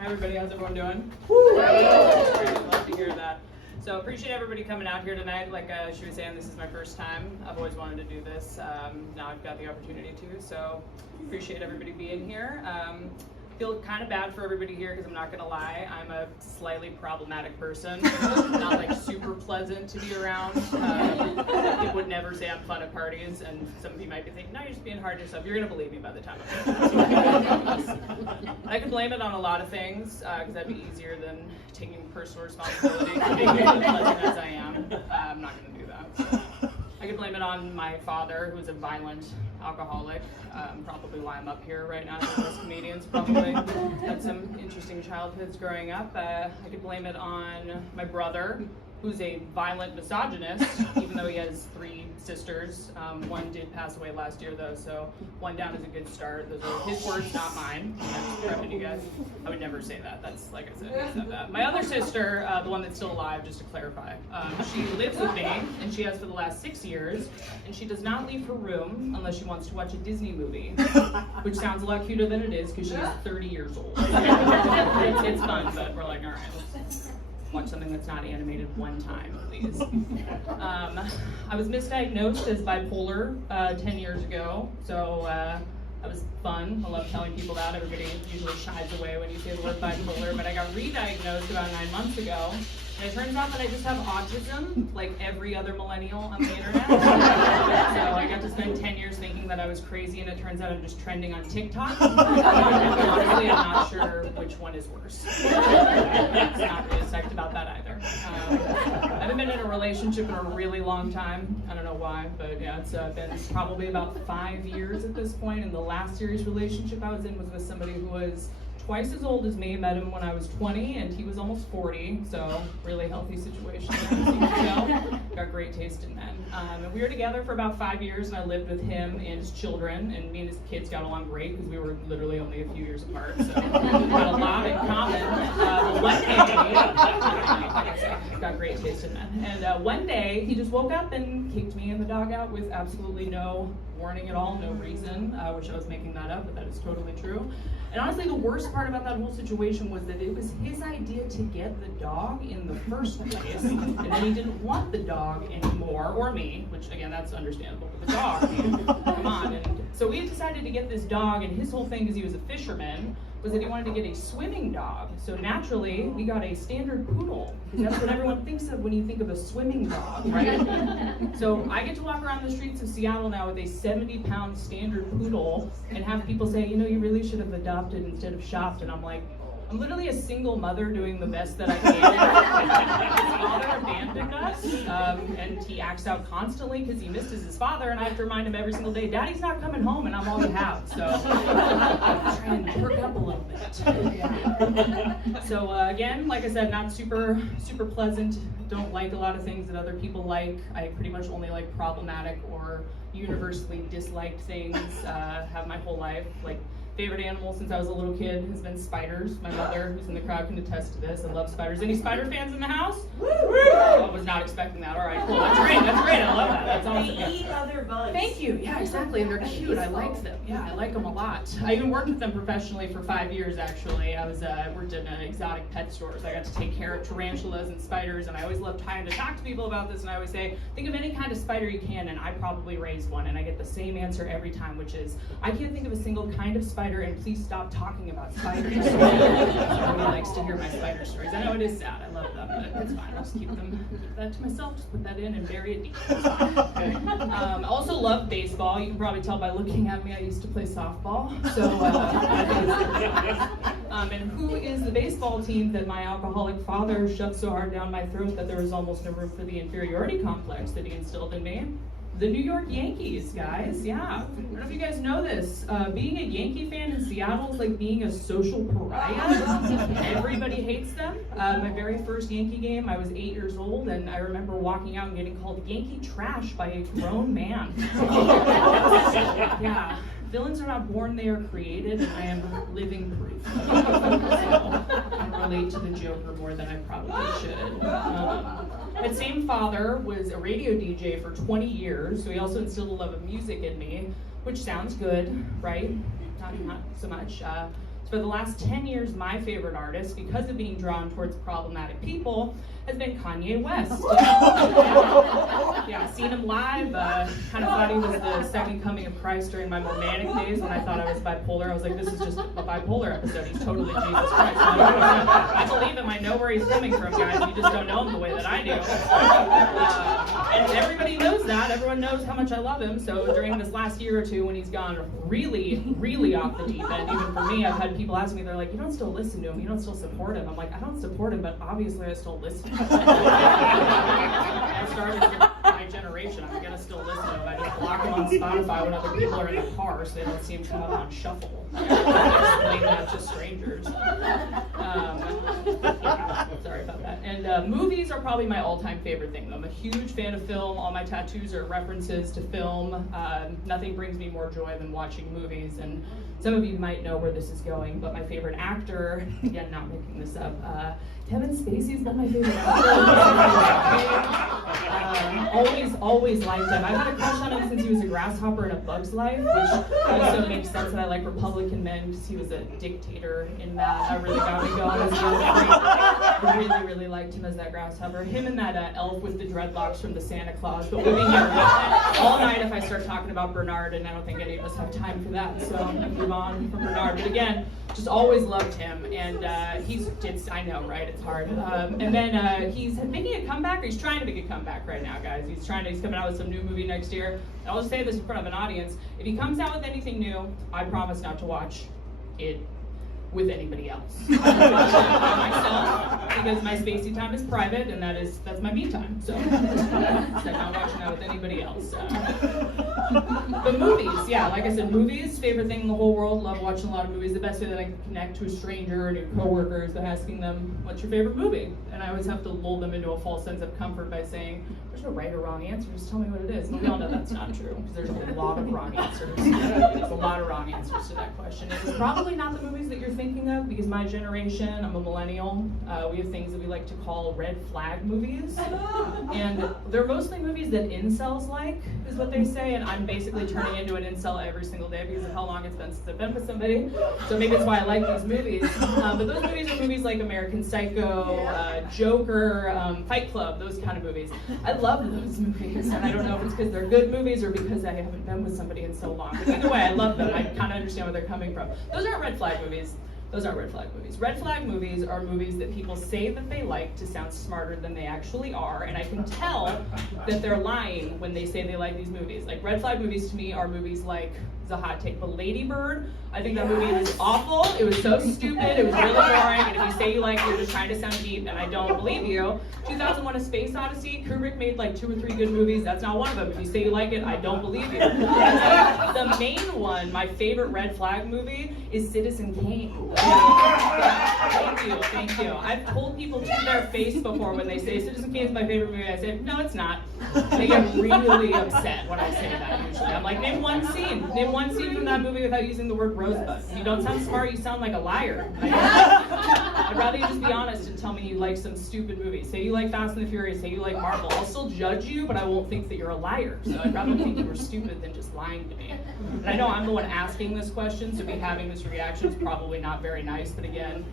Hi everybody, how's everyone doing? Woo! Love to hear that. So appreciate everybody coming out here tonight. Like she was saying, this is my first time. I've always wanted to do this. Now I've got the opportunity to, so appreciate everybody being here. Feel kind of bad for everybody here because I'm not gonna lie, I'm a slightly problematic person. Not like super pleasant to be around. People would never say I'm fun at parties, and some of you might be thinking, no, you're just being hard on yourself. You're gonna believe me by the time I could blame it on a lot of things because that'd be easier than taking personal responsibility for being as unpleasant as I am. I'm not gonna do that. So. I could blame it on my father, who's a violent alcoholic, probably why I'm up here right now. Most comedians probably had some interesting childhoods growing up. I could blame it on my brother, who's a violent misogynist, even though he has 3 sisters. One did pass away last year though, so one down is a good start. Those are his words, not mine. I'm just prepping you guys. I would never say that. That's, like I said, he said that. My other sister, the one that's still alive, just to clarify, she lives with me, and she has for the last 6 years, and she does not leave her room unless she wants to watch a Disney movie, which sounds a lot cuter than it is, because she's 30 years old. It's fun, but we're like, all right, let's watch something that's not animated one time, please. I was misdiagnosed as bipolar 10 years ago, so that was fun. I love telling people that. Everybody usually shies away when you say the word bipolar, but I got re-diagnosed about 9 months ago, and it turns out that I just have autism, like every other millennial on the internet. So I got to spend 10 years thinking that I was crazy, and it turns out I'm just trending on TikTok. Honestly, I'm not sure which one is worse. I'm not really psyched about that either. I haven't been in a relationship in a really long time. I don't know why, but yeah, it's been probably about 5 years at this point, and the last serious relationship I was in was with somebody who was twice as old as me. Met him when I was 20, and he was almost 40, so really healthy situation. Got great taste in men. And we were together for about 5 years, and I lived with him and his children, and me and his kids got along great because we were literally only a few years apart, so we had a lot in common. One day, got great taste in men, and one day he just woke up and kicked me and the dog out with absolutely no warning at all, no reason. Wish I was making that up, but that is totally true. And honestly, the worst part about that whole situation was that it was his idea to get the dog in the first place, and then he didn't want the dog anymore, or me, which again, that's understandable, but the dog, come on. And so we decided to get this dog, and his whole thing, because he was a fisherman, was that he wanted to get a swimming dog. So naturally, we got a standard poodle, because that's what everyone thinks of when you think of a swimming dog, right? So I get to walk around the streets of Seattle now with a 70-pound standard poodle and have people say, you know, you really should have adopted instead of shopped. And I'm like, I'm literally a single mother doing the best that I can. His father abandoned us, and he acts out constantly because he misses his father, and I have to remind him every single day, Daddy's not coming home, and I'm all you have. So I'm trying to perk up a little bit. Yeah. So again, like I said, not super pleasant. Don't like a lot of things that other people like. I pretty much only like problematic or universally disliked things. Have my whole life. Like, favorite animal since I was a little kid has been spiders. My mother, who's in the crowd, can attest to this. I love spiders. Any spider fans in the house? Woo! I was not expecting that. All right, cool. That's great. I love that. That's awesome. They eat other bugs. Thank you. Yeah, exactly. And they're cute. I like them. Yeah, I like them a lot. I even worked with them professionally for 5 years, actually. I worked in exotic pet stores. I got to take care of tarantulas and spiders, and I always loved trying to talk to people about this, and I always say, think of any kind of spider you can, and I probably raised one, and I get the same answer every time, which is, I can't think of a single kind of spider, and please stop talking about spiders. Everybody likes to hear my spider stories. I know it is sad. I love them, but it's fine. I'll just keep that to myself. Just put that in and bury it deep. Okay. I also love baseball. You can probably tell by looking at me, I used to play softball. So, and who is the baseball team that my alcoholic father shoved so hard down my throat that there was almost no room for the inferiority complex that he instilled in me? The New York Yankees, guys. Yeah. I don't know if you guys know this. Being a Yankee fan in Seattle is like being a social pariah. Everybody hates them. My very first Yankee game, I was 8 years old, and I remember walking out and getting called Yankee trash by a grown man. Yeah. Villains are not born, they are created, and I am living proof. So, I relate to the Joker more than I probably should. My same father was a radio DJ for 20 years, so he also instilled a love of music in me, which sounds good, right? Not so much. For the last 10 years, my favorite artist, because of being drawn towards problematic people, has been Kanye West. Yeah, seen him live, kind of thought he was the second coming of Christ during my more manic days when I thought I was bipolar. I was like, this is just a bipolar episode. He's totally Jesus Christ. I believe him. I know where he's coming from, guys. You just don't know him the way that I do. And everybody knows that. Everyone knows how much I love him. So during this last year or two, when he's gone really, really off the deep end, even for me, I've had people ask me, they're like, you don't still listen to him, you don't still support him. I'm like, I don't support him, but obviously I still listen to him. I started with my generation, I'm gonna still listen to him. I just block him on Spotify when other people are in the car so they don't see him come up on shuffle. Explain that to strangers. Sorry about that. And movies are probably my all-time favorite thing. I'm a huge fan of film. All my tattoos are references to film. Nothing brings me more joy than watching movies. And some of you might know where this is going, but my favorite actor, again, not making this up, Kevin Spacey's been my favorite actor. Always liked him. I've had a crush on him since he was a grasshopper in A Bug's Life, which also makes sense that I like Republican Men because he was a dictator in that. That really got me going as a young boy. I really liked him as that grasshopper. Him and that elf with the dreadlocks from the Santa Claus. But we'll be here all night if I start talking about Bernard, and I don't think any of us have time for that. So I'm going to move on from Bernard. But again, just always loved him. And I know, right? It's hard. And then he's making a comeback, or he's trying to make a comeback right now, guys. He's coming out with some new movie next year. And I'll just say this in front of an audience. If he comes out with anything new, I promise not to watch it with anybody else. I will watch it by myself because my Spacey time is private, and that's my me time. So I'm not watching that with anybody else. But movies, yeah, like I said, movies, favorite thing in the whole world. Love watching a lot of movies. The best way that I can connect to a stranger or new coworkers by asking them, what's your favorite movie? And I always have to lull them into a false sense of comfort by saying, there's no right or wrong answer, just tell me what it is. And we all know that's not true, because there's a lot of wrong answers. There's a lot of wrong answers to that question. It's probably not the movies that you're thinking of, because my generation, I'm a millennial, we have things that we like to call red flag movies. And they're mostly movies that incels like, is what they say, and I'm basically turning into an incel every single day because of how long it's been since I've been with somebody. So maybe that's why I like these movies. But those movies are movies like American Psycho, Joker, Fight Club, those kind of movies. I love those movies, and I don't know if it's because they're good movies or because I haven't been with somebody in so long. But either way, I love them. I kind of understand where they're coming from. Those aren't red flag movies. Those aren't red flag movies. Red flag movies are movies that people say that they like to sound smarter than they actually are, and I can tell that they're lying when they say they like these movies. Like, red flag movies to me are movies like, it's a hot take, but Lady Bird, I think that movie was awful. It was so stupid, it was really boring, and if you say you like it, you're just trying to sound deep, and I don't believe you. 2001: A Space Odyssey, Kubrick made like 2 or 3 good movies, that's not one of them. If you say you like it, I don't believe you. The main one, my favorite red flag movie, is Citizen Kane. Thank you. I've told people to their face before when they say Citizen Kane is my favorite movie, I say, no, it's not. They get really upset when I say that usually. I'm like, name one scene from that movie without using the word rosebud. If you don't sound smart, you sound like a liar. I'd rather you just be honest and tell me you like some stupid movie. Say you like Fast and the Furious, say you like Marvel. I'll still judge you, but I won't think that you're a liar. So I'd rather think you were stupid than just lying to me. And I know I'm the one asking this question, so me having this reaction is probably not very nice, but again,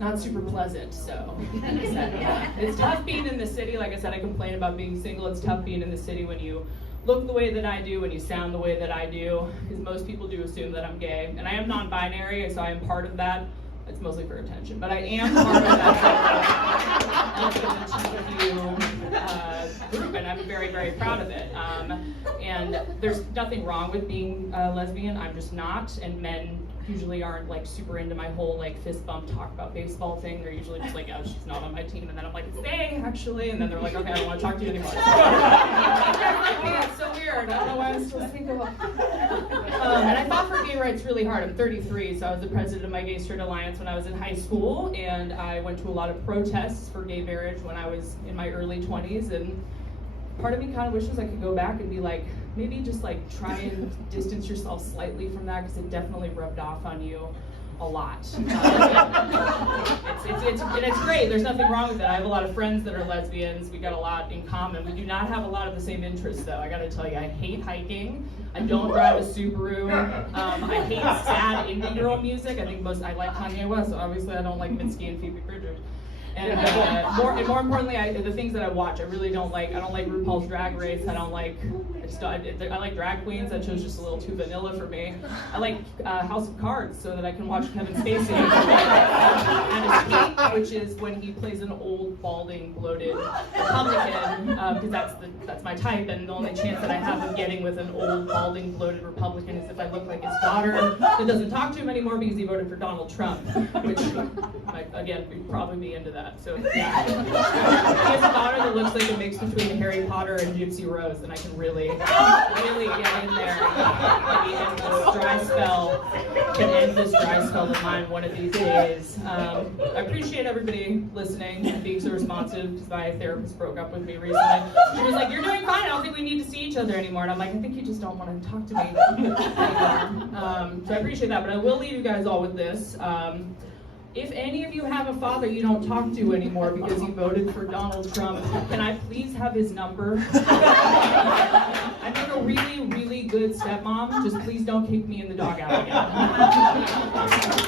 not super pleasant, so like I said, it's tough being in the city. Like I said, I complain about being single. It's tough being in the city when you look the way that I do, when you sound the way that I do, because most people do assume that I'm gay, and I am non-binary, so I am part of that. It's mostly for attention, but I am part of that LGBTQ group, and I'm very, very proud of it. And there's nothing wrong with being lesbian. I'm just not, and men usually aren't like super into my whole like fist bump talk about baseball thing. They're usually just like, oh, she's not on my team, and then I'm like, it's they actually, and then they're like, okay, I don't want to talk to you anymore. It's so weird. I don't know why I'm still single. And I fought for gay rights really hard. I'm 33, so I was the president of my Gay Straight Alliance when I was in high school, and I went to a lot of protests for gay marriage when I was in my early 20s, and part of me kind of wishes I could go back and be like, maybe just like try and distance yourself slightly from that, because it definitely rubbed off on you a lot. It's it's great. There's nothing wrong with it. I have a lot of friends that are lesbians. We got a lot in common. We do not have a lot of the same interests, though. I got to tell you, I hate hiking. I don't drive a Subaru. I hate sad indie girl music. I like Kanye West, so obviously I don't like Mitski and Phoebe Bridgers. And more importantly, the things that I watch, I really don't like. I don't like RuPaul's Drag Race. I like drag queens. That show's just a little too vanilla for me. I like House of Cards so that I can watch Kevin Spacey and Escape, which is when he plays an old, balding, bloated Republican, because that's my type, and the only chance that I have of getting with an old, balding, bloated Republican is if I look like his daughter that doesn't talk to him anymore because he voted for Donald Trump, which, again, we'd probably be into that. So yeah. He has a daughter that looks like a mix between Harry Potter and Gypsy Rose, and I can really get in there and end this dry spell of mine one of these days. I appreciate everybody listening and being so responsive, because my therapist broke up with me recently. She was like, "You're doing fine, I don't think we need to see each other anymore." And I'm like, "I think you just don't want to talk to me anymore." So I appreciate that, but I will leave you guys all with this. If any of you have a father you don't talk to anymore because he voted for Donald Trump, can I please have his number? I'm like a really, really good stepmom. Just please don't kick me in the dog out again.